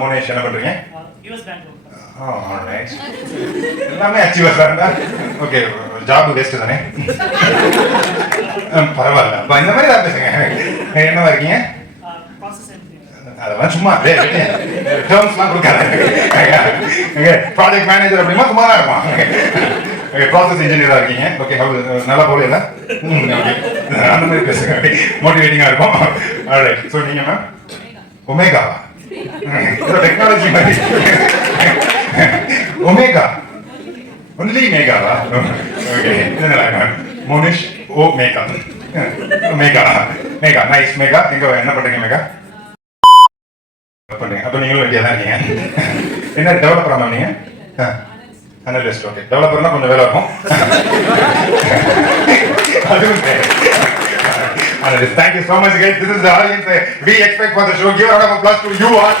மோனேஷ் என்ன பண்றீங்க? US bank. Alright. எல்லாமே அச்சீவர்ஸா இருந்தா ஓகே, ஜாப் வேஸ்ட் தானே. பரவாயில்ல. அப்ப இந்த மாதிரி தான் பேசுங்க. என்னவா இருக்கீங்க? Process engineer. அதெல்லாம் சும்மா டேர்ம்ஸ்லாம் கொடுக்காது. ப்ராஜெக்ட் மேனேஜர் அப்படின்னா சும்மா தான் இருப்பான். ப்ராசஸ் இன்ஜினியரா இருக்கீங்க. ஓகே, நல்லா போல இல்லை அந்த மாதிரி பேசுங்க, மோட்டிவேட்டிங்கா இருக்கும். ஆல்ரைட். ஸோ நீங்க மேம் ஒமேகாவா? டெக்னாலஜி மாதிரி ஒமேகா ஒன்லி மேகாவா? ஓகே, மோனிஷ் ஓ மேகா. மேகா மேகா நைஸ். மேகா எங்க என்ன பண்றீங்க? மேகா பண்றீங்க. அப்ப நீங்களும் ரெடியா தான் இருக்கீங்க. என்ன டெவலப்பரா மேம் நீங்க? அனலிஸ்ட். ஓகே, டெவலப்பர்னா கொஞ்சம் வேலை இருக்கும். Thank you so much guys. This is the audience we expect for the show. Give a round of applause to you all.